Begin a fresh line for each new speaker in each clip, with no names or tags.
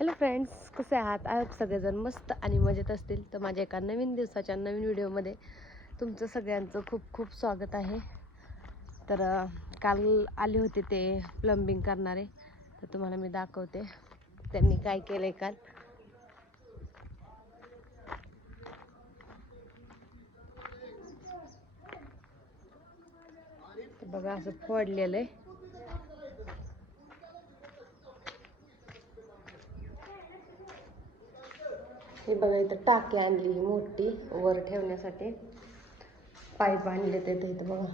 Hello friends कसे आहात? I hope सगळेजण मस्त आणि मजेत असतील. तर माझ्या एका नवीन दिवसाच्या नवीन व्हिडिओमध्ये तुमचं सगळ्यांचं खूप खूप स्वागत आहे. तर काल आले होते ते प्लंबिंग करणारे. तर तुम्हाला मी दाखवते. त्यांनी काय केलं? आहे काल बघा असं फोडलेलं आहे. हे बघा इथं टाकी आणली मोठी वर ठेवण्यासाठी. पाईप आणले ते इथं बघा.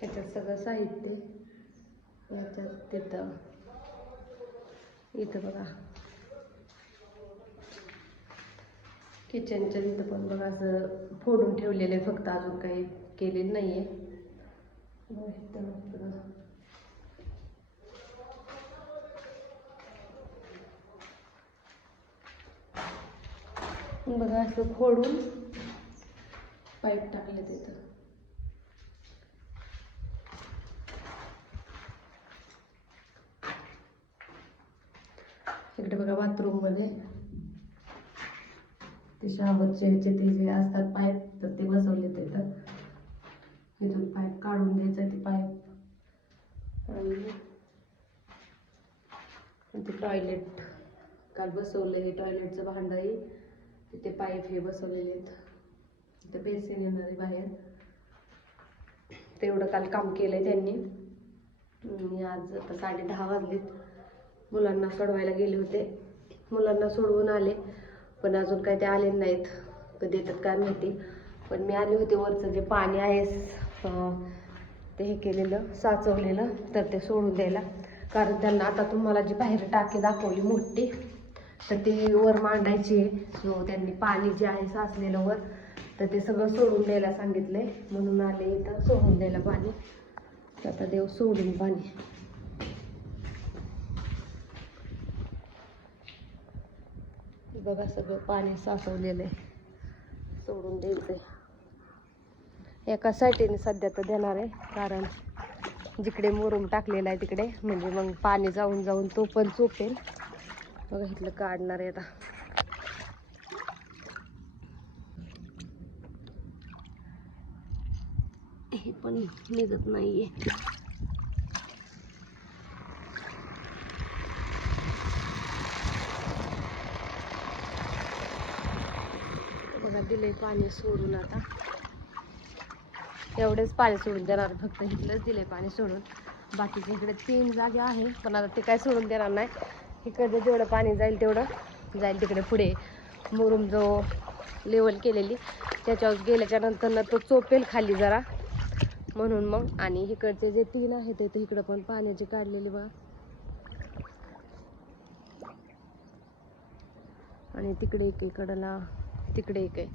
ह्याच्यात सगळं साहित्य ह्याच्यात तिथं इथं बघा. किचनच्या तिथं पण बघा असं फोडून ठेवलेलं आहे फक्त अजून काही केलेलं नाही आहे बघा. असं फोडून पाईप टाकले तिथं. इकडे बघा बाथरूममध्ये. ते शावरचे ह्याचे ते जे असतात पाईप तर ते बसवले तिथं. इथून पाईप काढून द्यायचं ते पाईप. आणि ते टॉयलेट काल बसवलं हे टॉयलेटचं भांडंही. इथे तिथे पाईप हे बसवलेले आहेत. तिथे बेसिन येणार आहे बाहेर. तेवढं काल काम केलंय त्यांनी. आज आता साडे दहा वाजलेत. मुलांना सोडवायला गेले होते. मुलांना सोडवून आले. पण अजून काही ते आले नाहीत. कधी येतात काय माहिती. पण मी आले होते वरचं जे पाणी आहे ते हे केलेलं साचवलेलं. तर ते सोडून द्यायला. कारण त्यांना आता तुम्हाला जी बाहेर टाकी दाखवली मोठी तर ती वर मांडायची. आहे त्यांनी पाणी जे आहे साचलेलं वर तर ते सगळं सोडून द्यायला सांगितलंय म्हणून आले इथं सोडून द्यायला पाणी. तर आता देव सोडून पाणी. बघा सगळं पाणी साचवलेलं आहे सोडून द्यायचंय. एका साईटीने सध्या तर देणार आहे कारण जिकडे मुरुम टाकलेला आहे तिकडे म्हणजे मग पाणी जाऊन जाऊन तो पण चोपेल. बघा इथलं काढणार आहे आता. हे पण निघत नाहीये. बघा दिलंय पाणी सोडून आता. एवढेच पाणी सोडून देणार फक्त इथलंच दिलंय पाणी सोडून. बाकीच्या इकडे तीन जागे आहे पण आता ते काय सोडून देणार नाही. इकडे जेवढं पाणी जाईल तेवढं जाईल तिकडे पुढे. मुरुम जो लेवल केलेली त्याच्यावर गेल्याच्यानंतर तो चोपेल खाली जरा. म्हणून मग आणि इकडचे जे तीन आहेत ते इकडं पण पाण्याची काढलेली बघा. आणि तिकडे एक इकडला तिकडे एक आहे.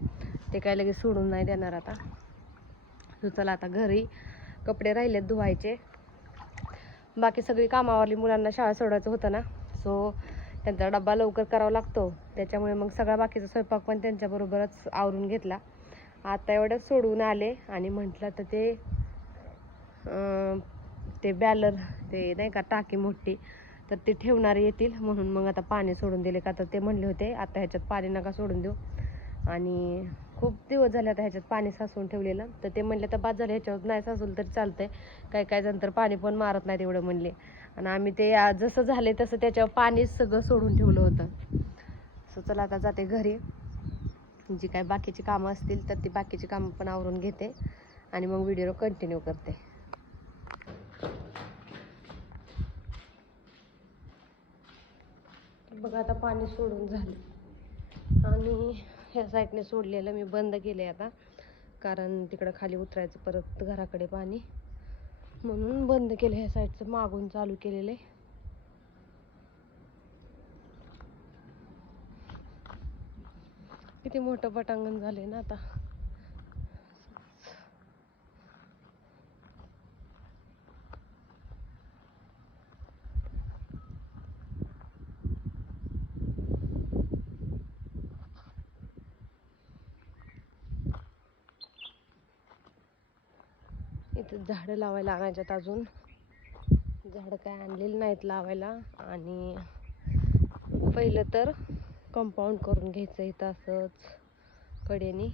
ते काय लगेच सोडून नाही देणार आता. so चला आता घरी. कपडे राहिलेत धुवायचे. बाकी सगळी कामावरली मुलांना शाळा सोडायचं होतं ना. सो त्यांचा डब्बा लवकर करावा लागतो. त्याच्यामुळे मग सगळा बाकीचा स्वयंपाक पण त्यांच्याबरोबरच आवरून घेतला. आता एवढंच सोडून आले आणि म्हटलं तर ते ते बॅलर ते नाही का टाकी मोठी तर ते ठेवणारे येतील. म्हणून मग आता पाणी सोडून दिले का तर ते म्हणले होते आता ह्याच्यात पाणी नका सोडून देऊ. आणि खूप दिवस झाले आता ह्याच्यात पाणी साचवून ठेवलेलं. तर ते म्हणले तर बाद झालं ह्याच्यावर नाही साचवलं तरी चालतंय. काही काही जण तर पाणी पण मारत नाही तेवढं म्हणले. आणि आम्ही ते जसं झाले तसं त्याच्यावर पाणीच सगळं सोडून ठेवलं होतं. सो चला आता जाते घरी. जी काय बाकीची कामं असतील तर ती बाकीची कामं पण आवरून घेते आणि मग व्हिडिओ कंटिन्यू करते. बघा आता पाणी सोडून झालं. आणि ह्या साईडने सोडलेलं मी बंद केले आता. कारण तिकडं खाली उतरायचं परत घराकडे पाणी. म्हणून बंद केलं ह्या साईडचं मागून चालू केलेलं आहे. किती मोठं पटांगण झालंय ना आता. आहेत. झाडं लावायला आणायच्यात अजून. झाडं काय आणलेली नाहीत लावायला. आणि पहिलं तर कंपाऊंड करून घ्यायचं इथं असंच कडेने.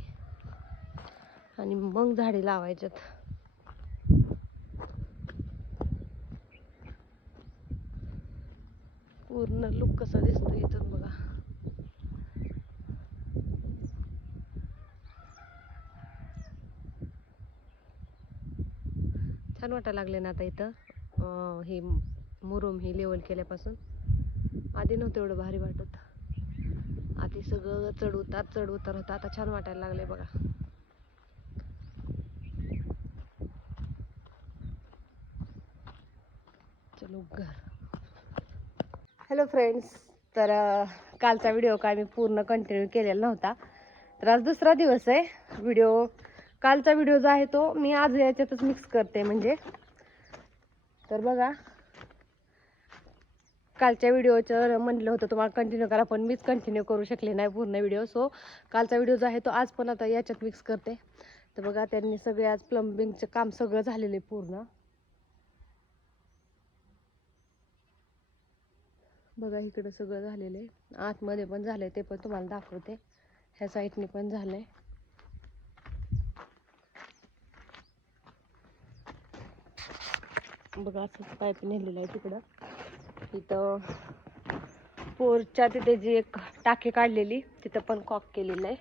आणि मग झाडे लावायच्यात. पूर्ण लुक कसा दिसतो इथून बघा. छान वाटायला लागले ना आता इथं. हे मुरुम ही लेवल केल्यापासून. आधी नव्हतं एवढं भारी वाटत आधी सगळं चढ उतार चढ उतार होता. आता छान वाटायला लागले बघा. चलो घर. हॅलो फ्रेंड्स तर कालचा व्हिडिओ काय मी पूर्ण कंटिन्यू केलेला नव्हता. तर आज दुसरा दिवस आहे. व्हिडिओ कालचा व्हिडिओ जो आहे तो मी आज याच्यातच मिक्स करते म्हणजे. तर बघा कालच्या व्हिडिओचं म्हणलं होतं तुम्हाला कंटिन्यू करा पण मीच कंटिन्यू करू शकले नाही पूर्ण व्हिडिओ सो कालचा व्हिडिओ जो आहे तो आज पण आता याच्यात मिक्स करते. तर बघा त्यांनी सगळे आज प्लंबिंगचं काम सगळं झालेलं आहे पूर्ण. बघा इकडं सगळं झालेलं आहे. आतमध्ये पण झालं आहे ते पण तुम्हाला दाखवते. ह्या साईडने पण झालं आहे बघा असंच पाईप नेलेलं आहे तिकडं. इथं पोरच्या तिथे जी एक टाकी काढलेली तिथं पण कॉक केलेलं आहे.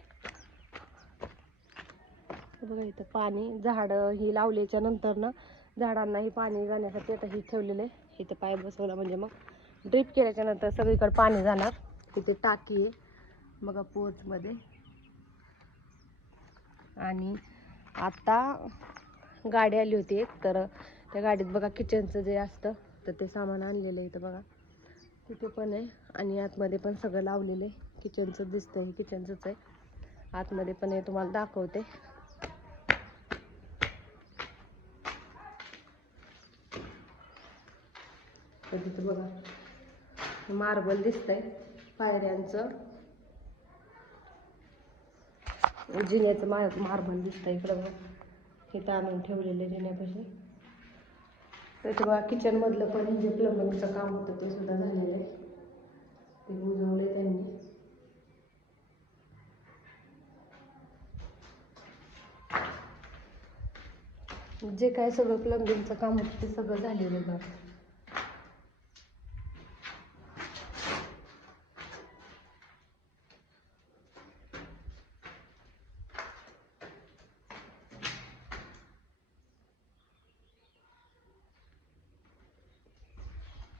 बघा इथं पाणी झाडं ही लावल्याच्या नंतर ना झाडांनाही पाणी जाण्यासाठी आता ही ठेवलेलं आहे. इथं पाय बसवला म्हणजे मग ड्रिप केल्याच्यानंतर सगळीकडे पाणी जाणार. तिथे टाकी आहे बघा पोचमध्ये. आणि आता गाडी आली होती एक तर त्या गाडीत बघा किचनचं जे असतं तर ते सामान आणलेलं आहे इथं बघा. तिथे पण आहे आणि आतमध्ये पण सगळं लावलेलं आहे. किचनचं दिसतं हे किचनचंच आहे. आतमध्ये पण हे तुम्हाला दाखवते. तर तिथं बघा मार्बल दिसतंय पायऱ्यांचं. जिन्याचं मार मार्बल दिसतंय इकडं बघा. हे आणून ठेवलेले जिन्यापाशी. त्याच्या किचनमधलं पण जे प्लंबिंगचं काम होतं ते सुद्धा झालेलं आहे. ते बुजवले त्यांनी. जे काय सगळं प्लंबिंगचं काम होतं ते सगळं झालेलं आहे बघा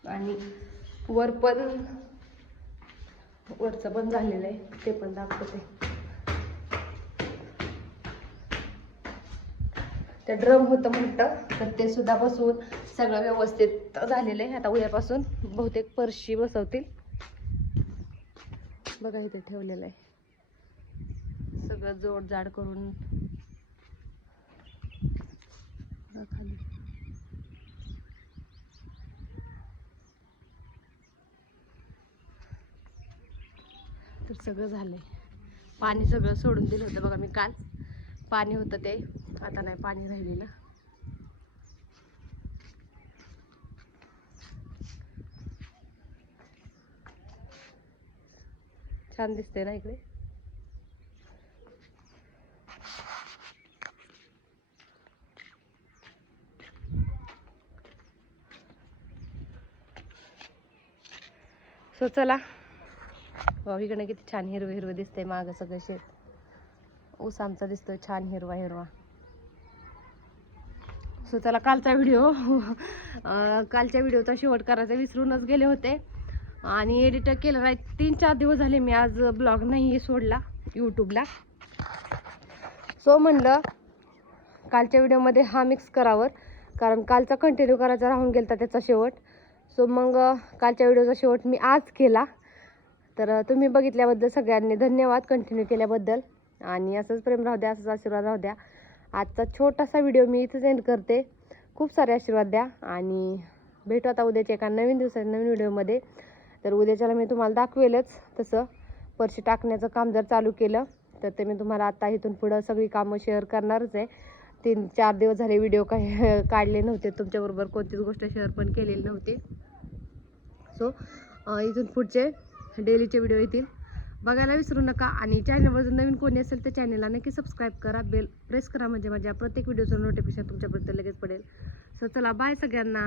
आणि वर पण वरचं पण झालेलं आहे ते पण दाखवते. ते ड्रम होतं म्हटलं तर ते सुद्धा बसवून सगळं व्यवस्थित झालेलं आहे. आता उद्यापासून बहुतेक परशी बसवतील. बघा इथे ठेवलेलं आहे. सगळं जोड जाड करून खाली. तर सगळं झालंय. पाणी सगळं सोडून दिलं होतं बघा मी काल. पाणी होतं ते. आता नाही पाणी राहिलेलं. छान दिसते ना इकडे? सो चला इकडे किती छान हिरवं हिरवं दिसतंय मागं सगळं शेत. ऊस आमचा दिसतोय छान हिरवा हिरवा. सो चला कालचा व्हिडिओ कालच्या व्हिडिओचा शेवट करायचा विसरूनच गेले होते. आणि एडिट केलं नाही. तीन चार दिवस झाले मी आज ब्लॉग नाही सोडला यूट्यूबला सो म्हणलं कालच्या व्हिडिओमध्ये हा मिक्स करावर कारण कालचा कंटिन्यू करायचा राहून गेला त्याचा शेवट. सो मग कालच्या व्हिडिओचा शेवट मी आज केला. तर तुम्ही बघितल्याबद्दल सगळ्यांनी धन्यवाद कंटिन्यू केल्याबद्दल. आणि असंच प्रेम राहू द्या असंच आशीर्वाद राहू द्या. आजचा छोटासा व्हिडिओ मी इथंच एंड करते. खूप सारे आशीर्वाद द्या. आणि भेटू आता उद्याच्या एका नवीन दिवसाच्या नवीन व्हिडिओमध्ये तर उद्याच्याला मी तुम्हाला दाखवेलच तसं. पर्शी टाकण्याचं काम जर चालू केलं तर ते मी तुम्हाला आता इथून पुढं सगळी कामं शेअर करणारच आहे. तीन चार दिवस झाले व्हिडिओ काही काढले नव्हते. तुमच्याबरोबर कोणतीच गोष्ट शेअर पण केलेली नव्हती. सो इथून पुढचे डेलीचे व्हिडिओ येतील. बघायला विसरू नका आणि चॅनलवर जर नवीन कोणी असेल तर चॅनलला नक्की सबस्क्राईब करा. बेल प्रेस करा म्हणजे माझ्या प्रत्येक व्हिडिओचं नोटिफिकेशन तुमच्यापर्यंत लगेच पडेल. सो चला बाय सगळ्यांना.